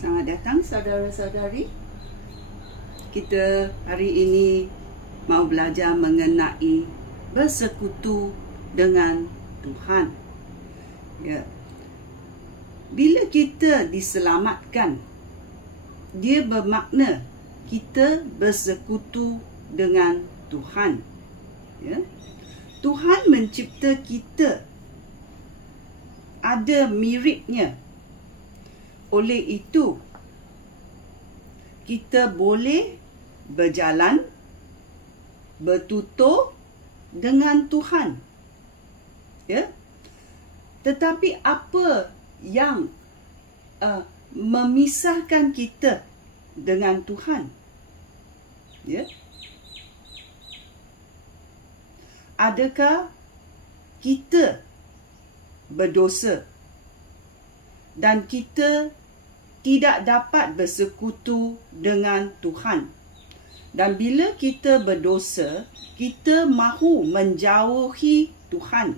Selamat datang saudara-saudari. Kita hari ini mau belajar mengenai bersekutu dengan Tuhan. Ya. Bila kita diselamatkan, dia bermakna kita bersekutu dengan Tuhan. Ya. Tuhan mencipta kita ada miripnya. Oleh itu, kita boleh berjalan, bertutur dengan Tuhan. Ya? Tetapi apa yang memisahkan kita dengan Tuhan? Ya? Adakah kita berdosa dan kita tidak dapat bersekutu dengan Tuhan? Dan bila kita berdosa, kita mahu menjauhi Tuhan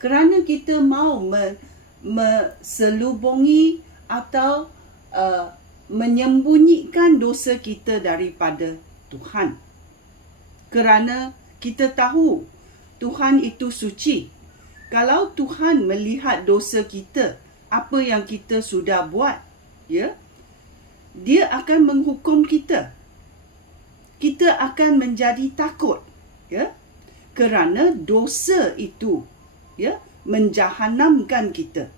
kerana kita mahu selubungi atau menyembunyikan dosa kita daripada Tuhan. Kerana kita tahu Tuhan itu suci. Kalau Tuhan melihat dosa kita, apa yang kita sudah buat, ya, dia akan menghukum kita. Kita akan menjadi takut, ya, kerana dosa itu, ya, menjahanamkan kita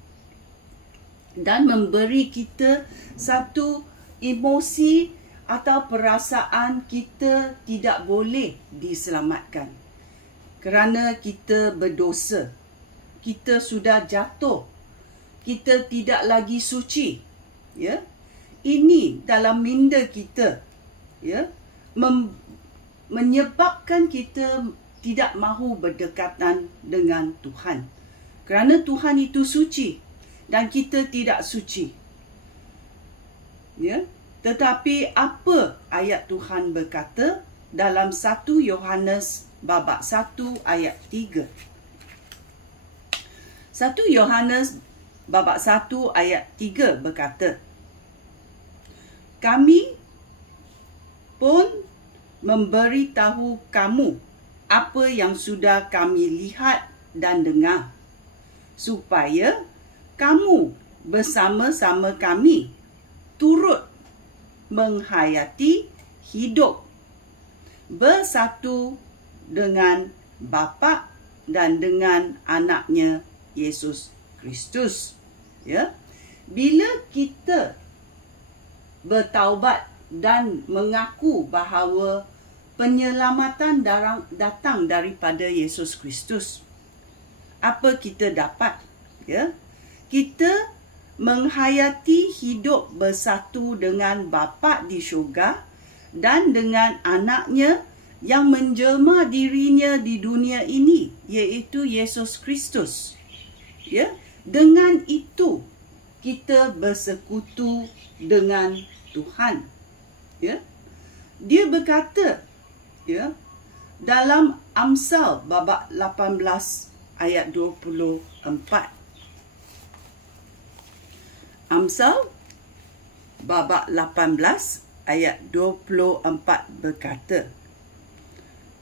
dan memberi kita satu emosi atau perasaan kita tidak boleh diselamatkan kerana kita berdosa. Kita sudah jatuh. Kita tidak lagi suci. Ya, ini dalam minda kita, ya, menyebabkan kita tidak mahu berdekatan dengan Tuhan. Kerana Tuhan itu suci dan kita tidak suci. Ya, tetapi apa ayat Tuhan berkata dalam 1 Yohanes babak 1 ayat 3? 1 Yohanes babak 1 ayat 3 berkata, kami pun memberitahu kamu apa yang sudah kami lihat dan dengar, supaya kamu bersama-sama kami turut menghayati hidup bersatu dengan Bapa dan dengan anaknya Yesus Kristus. Ya, bila kita bertaubat dan mengaku bahawa penyelamatan datang daripada Yesus Kristus, apa kita dapat? Ya, kita menghayati hidup bersatu dengan Bapa di syurga dan dengan anaknya yang menjelma dirinya di dunia ini, iaitu Yesus Kristus. Ya, dengan itu kita bersekutu dengan Tuhan. Ya, dia berkata, ya, dalam Amsal babak 18 ayat 24. Amsal babak 18 ayat 24 berkata,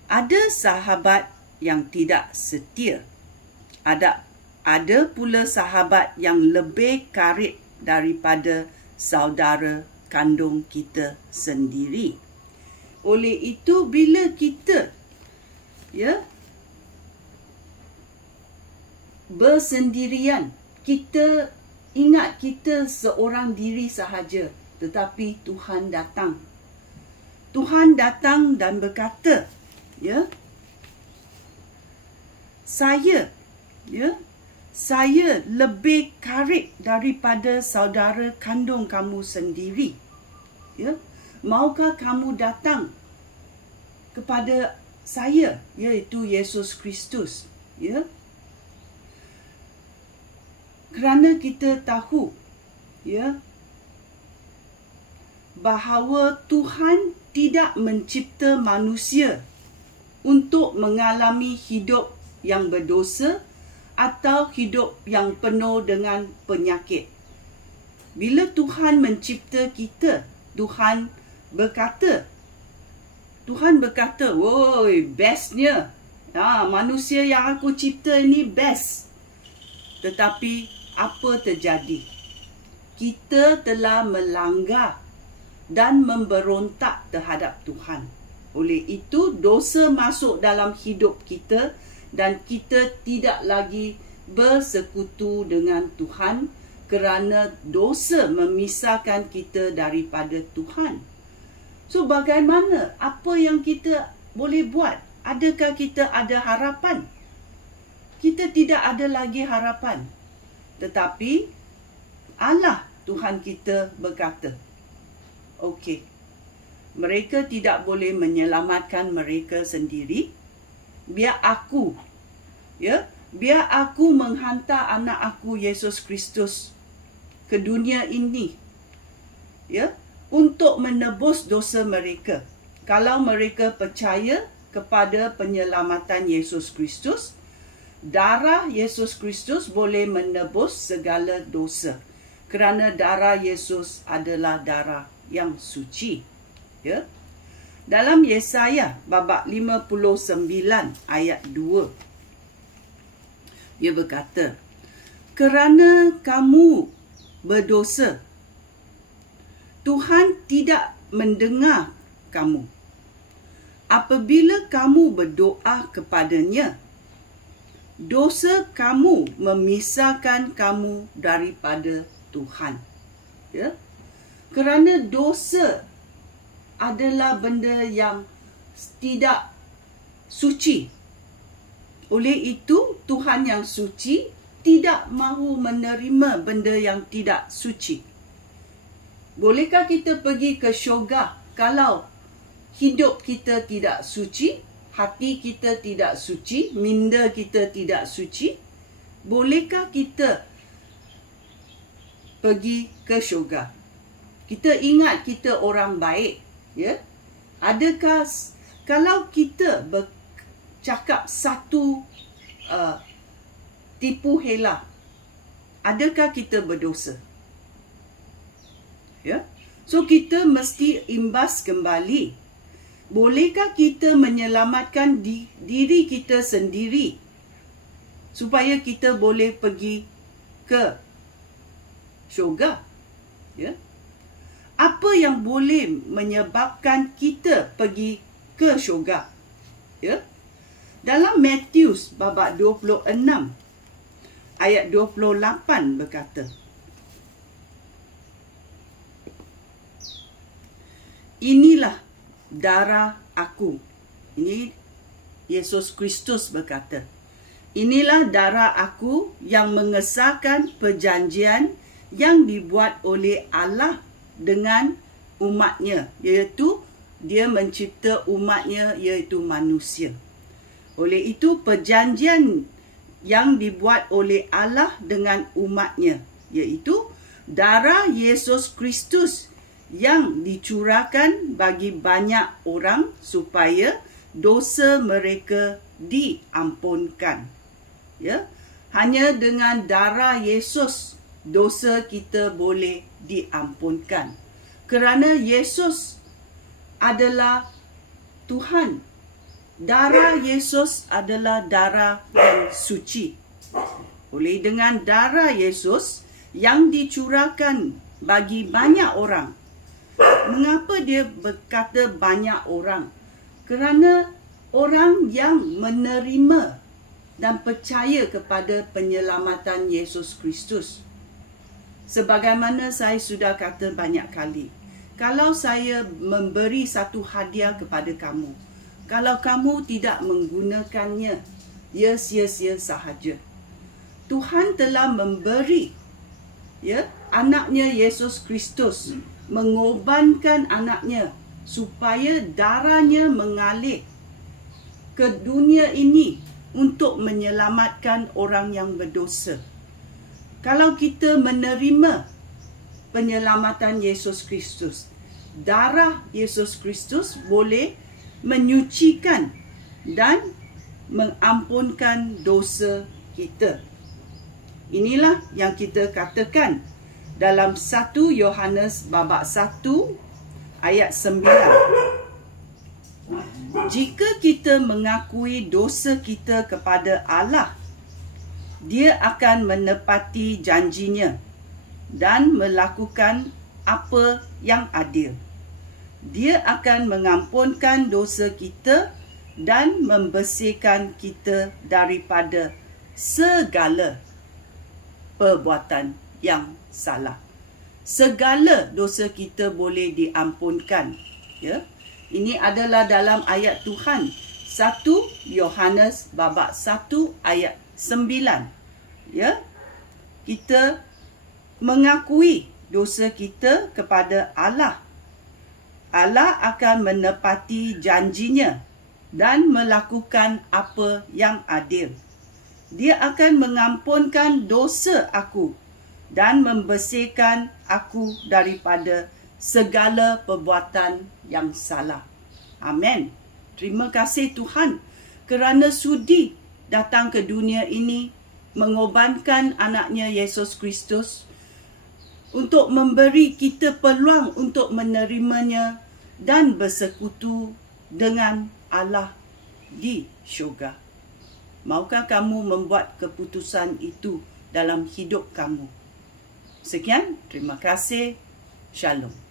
ada sahabat yang tidak setia. Ada pula sahabat yang lebih karib daripada saudara kandung kita sendiri. Oleh itu, bila kita, ya, bersendirian, kita ingat kita seorang diri sahaja, tetapi Tuhan datang. Tuhan datang dan berkata, ya, saya lebih karib daripada saudara kandung kamu sendiri. Ya, maukah kamu datang kepada saya, iaitu Yesus Kristus? Ya, kerana kita tahu, ya, bahawa Tuhan tidak mencipta manusia untuk mengalami hidup yang berdosa atau hidup yang penuh dengan penyakit. Bila Tuhan mencipta kita, Tuhan berkata, woi, bestnya. Manusia yang aku cipta ini best. Tetapi apa terjadi? Kita telah melanggar dan memberontak terhadap Tuhan. Oleh itu, dosa masuk dalam hidup kita dan kita tidak lagi bersekutu dengan Tuhan kerana dosa memisahkan kita daripada Tuhan. So, bagaimana? Apa yang kita boleh buat? Adakah kita ada harapan? Kita tidak ada lagi harapan. Tetapi Allah Tuhan kita berkata, okey, mereka tidak boleh menyelamatkan mereka sendiri. Biar aku menghantar anak aku Yesus Kristus ke dunia ini, untuk menebus dosa mereka. Kalau mereka percaya kepada penyelamatan Yesus Kristus, darah Yesus Kristus boleh menebus segala dosa. Kerana darah Yesus adalah darah yang suci. Dalam Yesaya babak 59 ayat 2, dia berkata, kerana kamu berdosa, Tuhan tidak mendengar kamu. Apabila kamu berdoa kepadanya, dosa kamu memisahkan kamu daripada Tuhan. Kerana dosa adalah benda yang tidak suci. Oleh itu, Tuhan yang suci tidak mahu menerima benda yang tidak suci. Bolehkah kita pergi ke syurga kalau hidup kita tidak suci, hati kita tidak suci, minda kita tidak suci? Bolehkah kita pergi ke syurga? Kita ingat kita orang baik, Adakah kalau kita bercakap satu tipu hela, adakah kita berdosa? So kita mesti imbas kembali. Bolehkah kita menyelamatkan diri kita sendiri supaya kita boleh pergi ke syurga? Apa yang boleh menyebabkan kita pergi ke syurga? Dalam Matius babak 26 ayat 28 berkata, inilah darah aku. Ini Yesus Kristus berkata, inilah darah aku yang mengesahkan perjanjian yang dibuat oleh Allah dengan umatnya, iaitu dia mencipta umatnya, iaitu manusia. Oleh itu, perjanjian yang dibuat oleh Allah dengan umatnya, iaitu darah Yesus Kristus yang dicurahkan bagi banyak orang supaya dosa mereka diampunkan. Hanya dengan darah Yesus dosa kita boleh diampunkan. Kerana Yesus adalah Tuhan. Darah Yesus adalah darah yang suci. Oleh dengan darah Yesus yang dicurahkan bagi banyak orang. Mengapa dia berkata banyak orang? Kerana orang yang menerima dan percaya kepada penyelamatan Yesus Kristus. Sebagaimana saya sudah kata banyak kali, kalau saya memberi satu hadiah kepada kamu, kalau kamu tidak menggunakannya, ia sia-sia sahaja. Tuhan telah memberi anaknya Yesus Kristus, mengorbankan anaknya supaya darahnya mengalir ke dunia ini untuk menyelamatkan orang yang berdosa. Kalau kita menerima penyelamatan Yesus Kristus, darah Yesus Kristus boleh menyucikan dan mengampunkan dosa kita. Inilah yang kita katakan dalam 1 Yohanes babak 1 ayat 9. Jika kita mengakui dosa kita kepada Allah, Dia akan menepati janjinya dan melakukan apa yang adil. Dia akan mengampunkan dosa kita dan membersihkan kita daripada segala perbuatan yang salah. Segala dosa kita boleh diampunkan. Ya. Ini adalah dalam ayat Tuhan 1 Yohanes babak 1 ayat 9. Ya. Kita mengakui dosa kita kepada Allah. Allah akan menepati janjinya dan melakukan apa yang adil. Dia akan mengampunkan dosa aku dan membersihkan aku daripada segala perbuatan yang salah. Amin. Terima kasih Tuhan kerana sudi datang ke dunia ini mengorbankan anaknya Yesus Kristus untuk memberi kita peluang untuk menerimanya dan bersekutu dengan Allah di syurga. Maukah kamu membuat keputusan itu dalam hidup kamu? Sekian, terima kasih. Shalom.